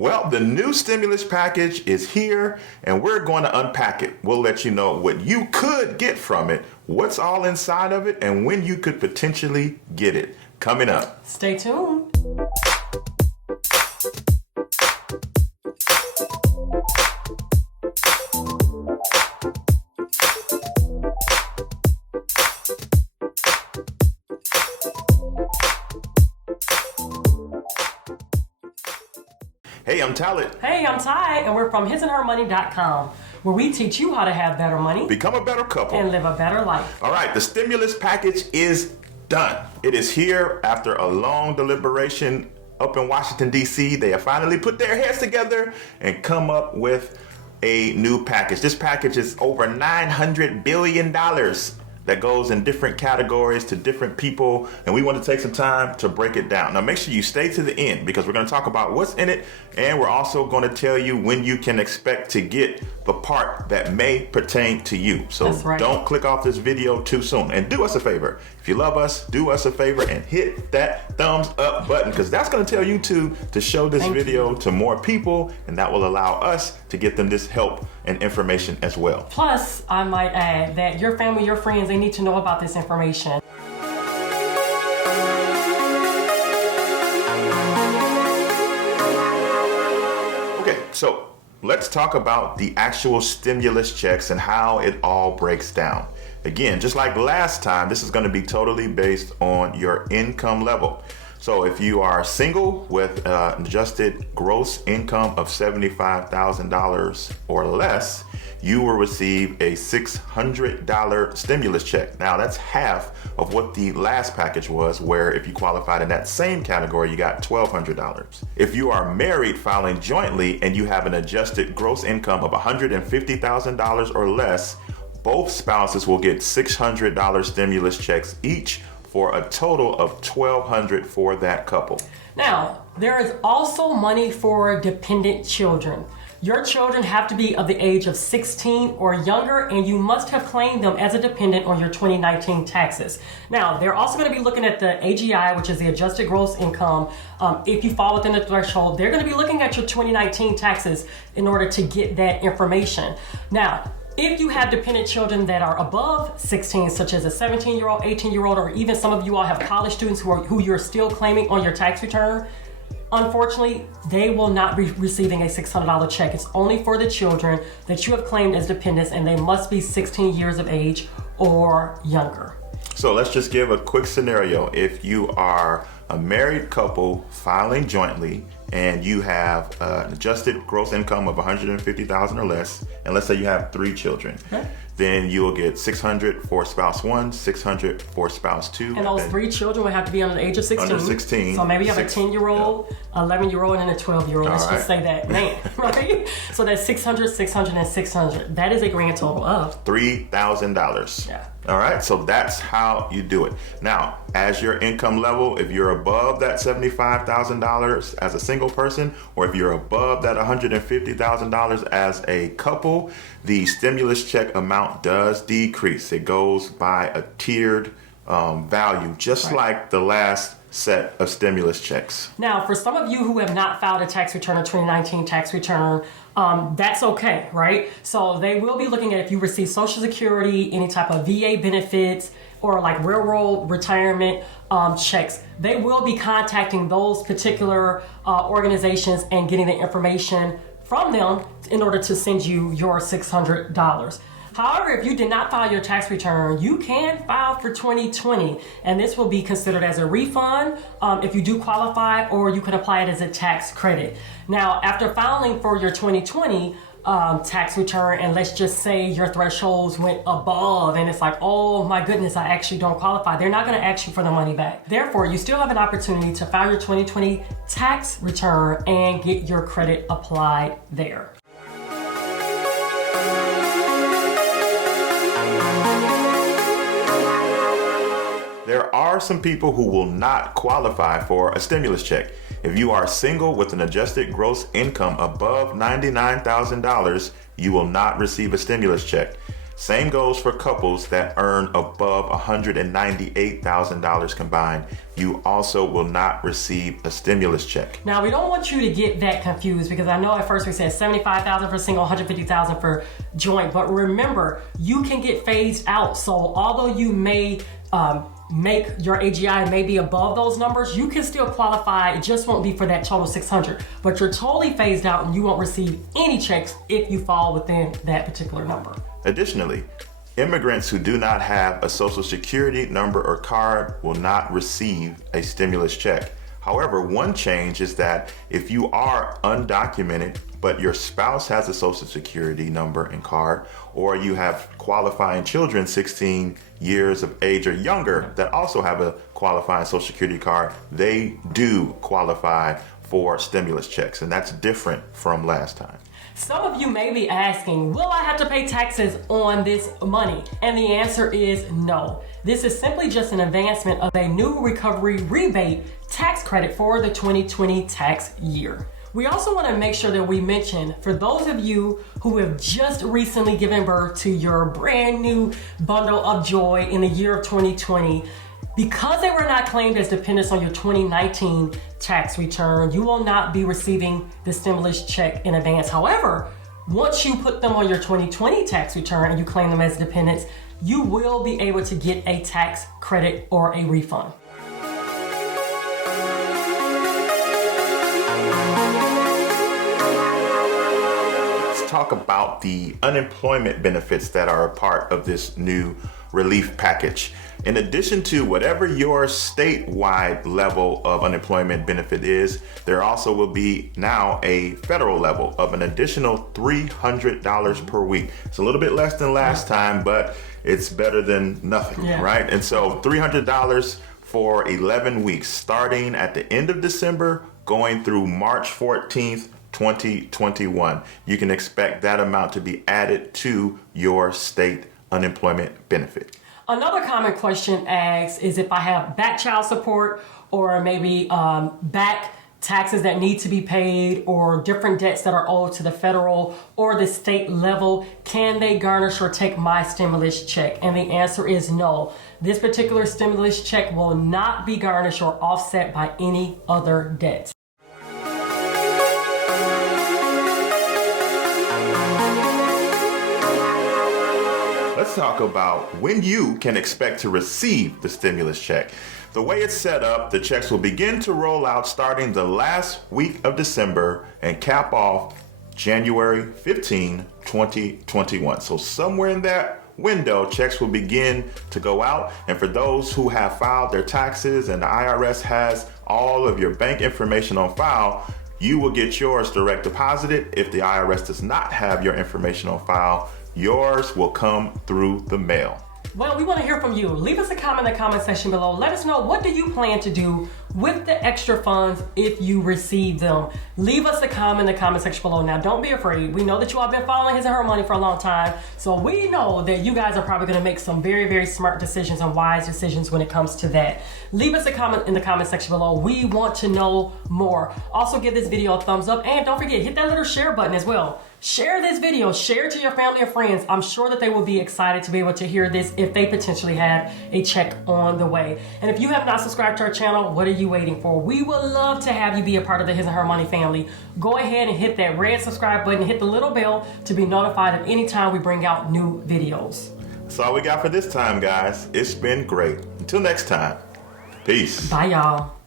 Well, the new stimulus package is here and we're going to unpack it. We'll let you know what you could get from it, what's all inside of it, and when you could potentially get it. Coming up. Stay tuned. Hey, I'm Talent. Hey, I'm Ty, and we're from hisandhermoney.com, where we teach you how to have better money, Become a better couple, and live a better life. All right, the stimulus package is done. It is here after a long deliberation up in Washington, D.C. They have finally put their heads together and come up with a new package. This package is over $900 billion that goes in different categories to different people, and we want to take some time to break it down. Now make sure you stay to the end because we're going to talk about what's in it, and we're also going to tell you when you can expect to get the part that may pertain to you. So don't click off this video too soon. And do us a favor. If you love us, do us a favor and hit that thumbs up button because that's going to tell YouTube to show this video to more people, and that will allow us to get them this help and information as well. Plus, I might add that your family, your friends, they need to know about this information. Okay, so let's talk about the actual stimulus checks and how it all breaks down. Again, just like last time, this is going to be totally based on your income level. So if you are single with an adjusted gross income of $75,000 or less, you will receive a $600 stimulus check. Now that's half of what the last package was, where if you qualified in that same category, you got $1,200. If you are married filing jointly and you have an adjusted gross income of $150,000 or less, both spouses will get $600 stimulus checks each for a total of $1,200 for that couple. Now, there is also money for dependent children. Your children have to be of the age of 16 or younger, and you must have claimed them as a dependent on your 2019 taxes. Now, they're also going to be looking at the AGI, which is the adjusted gross income. If you fall within the threshold, they're going to be looking at your 2019 taxes in order to get that information. Now, if you have dependent children that are above 16, such as a 17-year-old, 18-year-old, or even some of you all have college students who you're still claiming on your tax return, unfortunately, they will not be receiving a $600 check. It's only for the children that you have claimed as dependents, and they must be 16 years of age or younger. So let's just give a quick scenario. If you are a married couple filing jointly and you have an adjusted gross income of $150,000 or less, and let's say you have 3 children, then you will get $600 for spouse 1, $600 for spouse 2. And those 3 children will have to be under the age of 16. Under 16. So maybe you have a 10-year-old, 11-year-old, and a 12-year-old. Let's just say that, man, right? So that's $600, $600, and $600. That is a grand total of $3,000. Yeah. All right, so that's how you do it. Now, as your income level, if you're above that $75,000 as a single person, or if you're above that $150,000 as a couple, the stimulus check amount does decrease. It goes by a tiered value, just like the last set of stimulus checks. Now, for some of you who have not filed a tax return, a 2019 tax return, that's okay, right? So they will be looking at if you receive Social Security, any type of VA benefits, or like railroad retirement checks. They will be contacting those particular organizations and getting the information from them in order to send you your $600. However, if you did not file your tax return, you can file for 2020, and this will be considered as a refund if you do qualify, or you can apply it as a tax credit. Now, after filing for your 2020 tax return, and let's just say your thresholds went above and it's like, oh my goodness, I actually don't qualify, they're not going to ask you for the money back. Therefore, you still have an opportunity to file your 2020 tax return and get your credit applied there. There are some people who will not qualify for a stimulus check. If you are single with an adjusted gross income above $99,000, you will not receive a stimulus check. Same goes for couples that earn above $198,000 combined. You also will not receive a stimulus check. Now, we don't want you to get that confused, because I know at first we said $75,000 for single, $150,000 for joint, but remember, you can get phased out. So although you may make your AGI may be above those numbers, you can still qualify. It just won't be for that total 600, but you're totally phased out and you won't receive any checks if you fall within that particular number. Additionally, immigrants who do not have a social security number or card will not receive a stimulus check. However, one change is that if you are undocumented, but your spouse has a social security number and card, or you have qualifying children 16 years of age or younger that also have a qualifying social security card, they do qualify for stimulus checks, and that's different from last time. Some of you may be asking, will I have to pay taxes on this money? And the answer is no. This is simply just an advancement of a new recovery rebate tax credit for the 2020 tax year. We also want to make sure that we mention, for those of you who have just recently given birth to your brand new bundle of joy in the year of 2020, because they were not claimed as dependents on your 2019 tax return, you will not be receiving the stimulus check in advance. However, once you put them on your 2020 tax return and you claim them as dependents, you will be able to get a tax credit or a refund. Talk about the unemployment benefits that are a part of this new relief package. In addition to whatever your statewide level of unemployment benefit is, there also will be now a federal level of an additional $300 per week. It's a little bit less than last time, but it's better than nothing, right? And so $300 for 11 weeks, starting at the end of December, going through March 14th, 2021. You can expect that amount to be added to your state unemployment benefit. Another common question asked is if I have back child support, or maybe back taxes that need to be paid, or different debts that are owed to the federal or the state level, can they garnish or take my stimulus check? And the answer is no. This particular stimulus check will not be garnished or offset by any other debts. Let's talk about when you can expect to receive the stimulus check. The way it's set up, the checks will begin to roll out starting the last week of December and cap off January 15, 2021. So somewhere in that window, checks will begin to go out. And for those who have filed their taxes and the IRS has all of your bank information on file, you will get yours direct deposited. If the IRS does not have your information on file, yours will come through the mail. Well, we want to hear from you. Leave us a comment in the comment section below. Let us know, what do you plan to do with the extra funds if you receive them? Leave us a comment in the comment section below. Now, don't be afraid. We know that you all been following His and Her Money for a long time, so we know that you guys are probably going to make some very, very smart decisions and wise decisions when it comes to that. Leave us a comment in the comment section below. We want to know more. Also, give this video a thumbs up, and don't forget, hit that little share button as well. Share this video, share it to your family and friends. I'm sure that they will be excited to be able to hear this if they potentially have a check on the way. And if you have not subscribed to our channel, what are you waiting for? We would love to have you be a part of the His and Her Money family. Go ahead and hit that red subscribe button, hit the little bell to be notified of any time we bring out new videos. That's all we got for this time, guys. It's been great. Until next time, peace. Bye, y'all.